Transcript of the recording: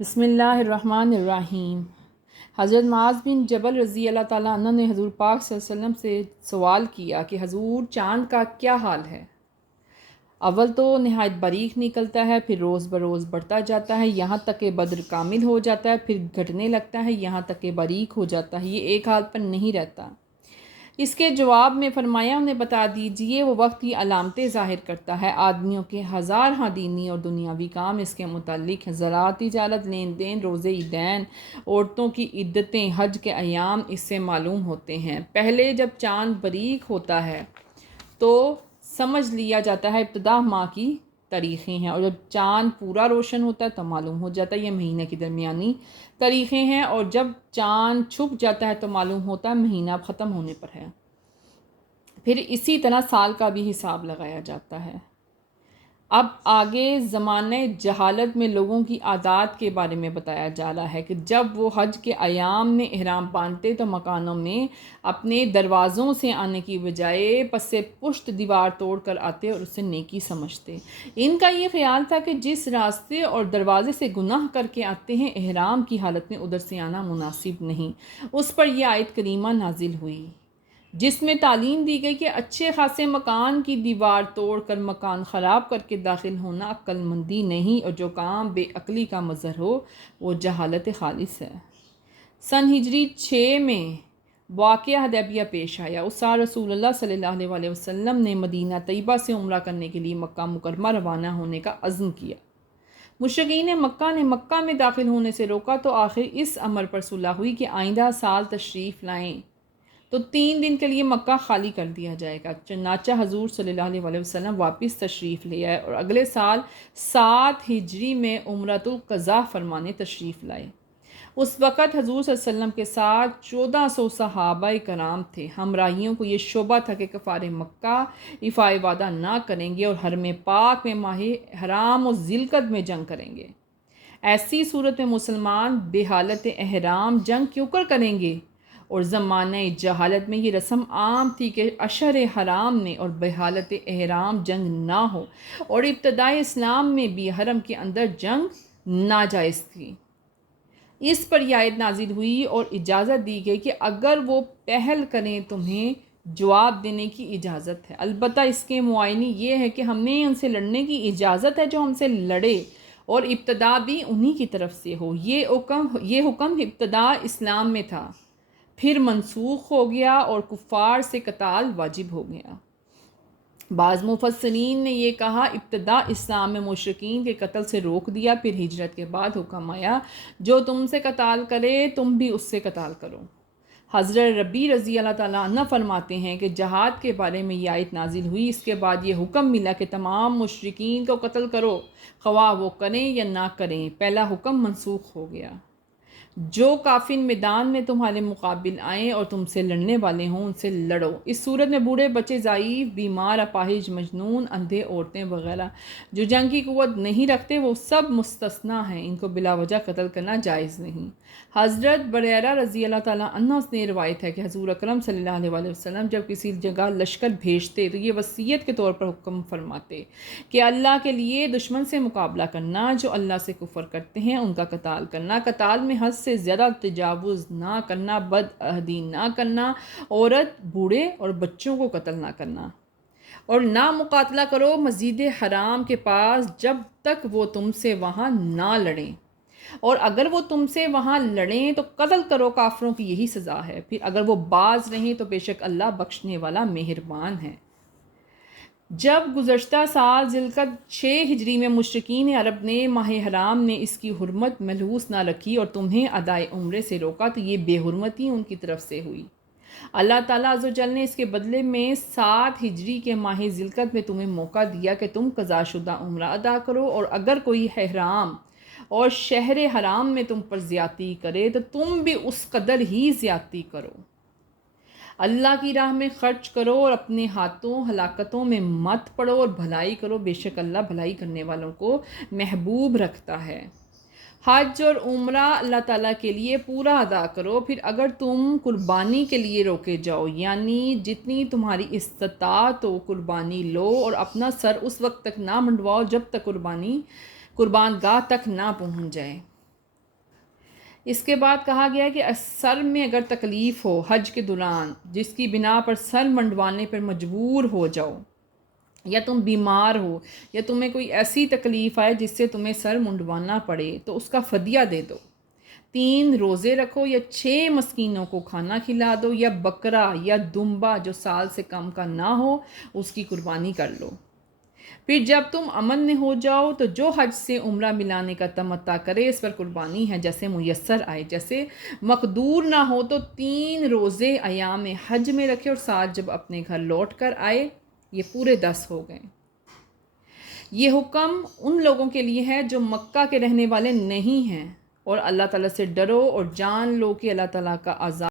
بسم اللہ الرحمن الرحیم۔ حضرت معاذ بن جبل رضی اللہ تعالیٰ عنہ نے حضور پاک صلی اللہ علیہ وسلم سے سوال کیا کہ حضور چاند کا کیا حال ہے؟ اول تو نہایت باریک نکلتا ہے، پھر روز بروز بڑھتا جاتا ہے، یہاں تک کہ بدر کامل ہو جاتا ہے، پھر گھٹنے لگتا ہے، یہاں تک کہ باریک ہو جاتا ہے، یہ ایک حال پر نہیں رہتا۔ اس کے جواب میں فرمایا انہیں بتا دیجئے وہ وقت کی علامتیں ظاہر کرتا ہے، آدمیوں کے ہزار ہاں دینی اور دنیاوی کام اس کے متعلق ہیں، زراعت تجارت، لین دین، روزے عیدین، عورتوں کی عدتیں، حج کے ایام اس سے معلوم ہوتے ہیں۔ پہلے جب چاند باریک ہوتا ہے تو سمجھ لیا جاتا ہے ابتدا ماہ کی تاریخیں ہیں، اور جب چاند پورا روشن ہوتا ہے تو معلوم ہو جاتا ہے یہ مہینے کی درمیانی تاریخیں ہیں، اور جب چاند چھپ جاتا ہے تو معلوم ہوتا ہے مہینہ اب ختم ہونے پر ہے۔ پھر اسی طرح سال کا بھی حساب لگایا جاتا ہے۔ اب آگے زمانہ جہالت میں لوگوں کی عادات کے بارے میں بتایا جا رہا ہے کہ جب وہ حج کے ایام میں احرام باندھتے تو مکانوں میں اپنے دروازوں سے آنے کی بجائے پس پشت دیوار توڑ کر آتے اور اسے نیکی سمجھتے۔ ان کا یہ خیال تھا کہ جس راستے اور دروازے سے گناہ کر کے آتے ہیں احرام کی حالت میں ادھر سے آنا مناسب نہیں۔ اس پر یہ آیت کریمہ نازل ہوئی جس میں تعلیم دی گئی کہ اچھے خاصے مکان کی دیوار توڑ کر مکان خراب کر کے داخل ہونا عقل مندی نہیں، اور جو کام بے عقلی کا مظہر ہو وہ جہالت خالص ہے۔ سن ہجری 6 میں واقعہ حدیبیہ پیش آیا۔ اس سال رسول اللہ صلی اللہ علیہ وسلم نے مدینہ طیبہ سے عمرہ کرنے کے لیے مکہ مکرمہ روانہ ہونے کا عزم کیا۔ مشرکین مکہ نے مکہ میں داخل ہونے سے روکا تو آخر اس امر پر صلح ہوئی کہ آئندہ سال تشریف لائیں تو 3 دن کے لیے مکہ خالی کر دیا جائے گا۔ چنانچہ حضور صلی اللہ علیہ وسلم واپس تشریف لے آئے اور اگلے سال 7 ہجری میں عمرۃ القضاء فرمانے تشریف لائے۔ اس وقت حضور صلی اللہ علیہ وسلم کے ساتھ 1400 صحابہ کرام تھے۔ ہمراہیوں کو یہ شبہ تھا کہ کفار مکہ ایفاء وعدہ نہ کریں گے اور حرم پاک میں ماہ حرام و ذی القعدہ میں جنگ کریں گے۔ ایسی صورت میں مسلمان بے حالت احرام جنگ کیوں کریں گے؟ اور زمانہ جہالت میں یہ رسم عام تھی کہ اشہر حرام میں اور بحالت احرام جنگ نہ ہو، اور ابتدائی اسلام میں بھی حرم کے اندر جنگ ناجائز تھی۔ اس پر یہ آیت نازل ہوئی اور اجازت دی گئی کہ اگر وہ پہل کریں تمہیں جواب دینے کی اجازت ہے، البتہ اس کے معائنی یہ ہے کہ ہمیں ان سے لڑنے کی اجازت ہے جو ہم سے لڑے، اور ابتدا بھی انہی کی طرف سے ہو۔ یہ حکم ابتدا اسلام میں تھا، پھر منسوخ ہو گیا اور کفار سے قتال واجب ہو گیا۔ بعض مفسرین نے یہ کہا ابتدا اسلام میں مشرکین کے قتل سے روک دیا، پھر ہجرت کے بعد حکم آیا جو تم سے قتال کرے تم بھی اس سے قتال کرو۔ حضرت ربیع رضی اللہ تعالیٰ عنہ فرماتے ہیں کہ جہاد کے بارے میں یہ آیت نازل ہوئی، اس کے بعد یہ حکم ملا کہ تمام مشرکین کو قتل کرو، خواہ وہ کریں یا نہ کریں۔ پہلا حکم منسوخ ہو گیا۔ جو کافر میدان میں تمہارے مقابل آئیں اور تم سے لڑنے والے ہوں ان سے لڑو۔ اس صورت میں بوڑھے بچے، ضعیف، بیمار، اپاہج، مجنون، اندھے، عورتیں وغیرہ جو جنگ کی قوت نہیں رکھتے وہ سب مستثنیٰ ہیں، ان کو بلا وجہ قتل کرنا جائز نہیں۔ حضرت بریرہ رضی اللہ تعالیٰ عنہ سے روایت ہے کہ حضور اکرم صلی اللہ علیہ وسلم جب کسی جگہ لشکر بھیجتے تو یہ وصیت کے طور پر حکم فرماتے کہ اللہ کے لیے دشمن سے مقابلہ کرنا، جو اللہ سے کفر کرتے ہیں ان کا قتال کرنا، قتال میں حد سے زیادہ تجاوز نہ کرنا، بد عہدی نہ کرنا، عورت، بوڑھے اور بچوں کو قتل نہ کرنا، اور نہ مقاتلہ کرو مسجد حرام کے پاس جب تک وہ تم سے وہاں نہ لڑیں، اور اگر وہ تم سے وہاں لڑیں تو قتل کرو، کافروں کی یہی سزا ہے، پھر اگر وہ باز رہیں تو بے شک اللہ بخشنے والا مہربان ہے۔ جب گزشتہ سال ذی القعدہ 6 ہجری میں مشرکین عرب نے ماہ حرام میں اس کی حرمت ملحوظ نہ رکھی اور تمہیں ادائے عمرے سے روکا تو یہ بے حرمتی ان کی طرف سے ہوئی۔ اللہ تعالیٰ عز و جل نے اس کے بدلے میں 7 ہجری کے ماہ ذی القعدہ میں تمہیں موقع دیا کہ تم قضا شدہ عمرہ ادا کرو، اور اگر کوئی احرام اور شہر حرام میں تم پر زیادتی کرے تو تم بھی اس قدر ہی زیادتی کرو۔ اللہ کی راہ میں خرچ کرو اور اپنے ہاتھوں ہلاکتوں میں مت پڑو، اور بھلائی کرو، بے شک اللہ بھلائی کرنے والوں کو محبوب رکھتا ہے۔ حج اور عمرہ اللہ تعالیٰ کے لیے پورا ادا کرو، پھر اگر تم قربانی کے لیے روکے جاؤ یعنی جتنی تمہاری استطاعت ہو قربانی لو، اور اپنا سر اس وقت تک نہ منڈواؤ جب تک قربان گاہ تک نہ پہنچ جائے۔ اس کے بعد کہا گیا ہے کہ سر میں اگر تکلیف ہو حج کے دوران، جس کی بنا پر سر منڈوانے پر مجبور ہو جاؤ، یا تم بیمار ہو، یا تمہیں کوئی ایسی تکلیف آئے جس سے تمہیں سر منڈوانا پڑے، تو اس کا فدیہ دے دو، 3 روزے رکھو یا 6 مسکینوں کو کھانا کھلا دو، یا بکرا یا دمبا جو سال سے کم کا نہ ہو اس کی قربانی کر لو۔ پھر جب تم امن میں ہو جاؤ تو جو حج سے عمرہ ملانے کا تمتع کرے اس پر قربانی ہے جیسے میسر آئے۔ جیسے مقدور نہ ہو تو 3 روزے ایام حج میں رکھے، اور ساتھ جب اپنے گھر لوٹ کر آئے، یہ پورے 10 ہو گئے۔ یہ حکم ان لوگوں کے لیے ہے جو مکہ کے رہنے والے نہیں ہیں، اور اللہ تعالیٰ سے ڈرو اور جان لو کہ اللہ تعالیٰ کا عذاب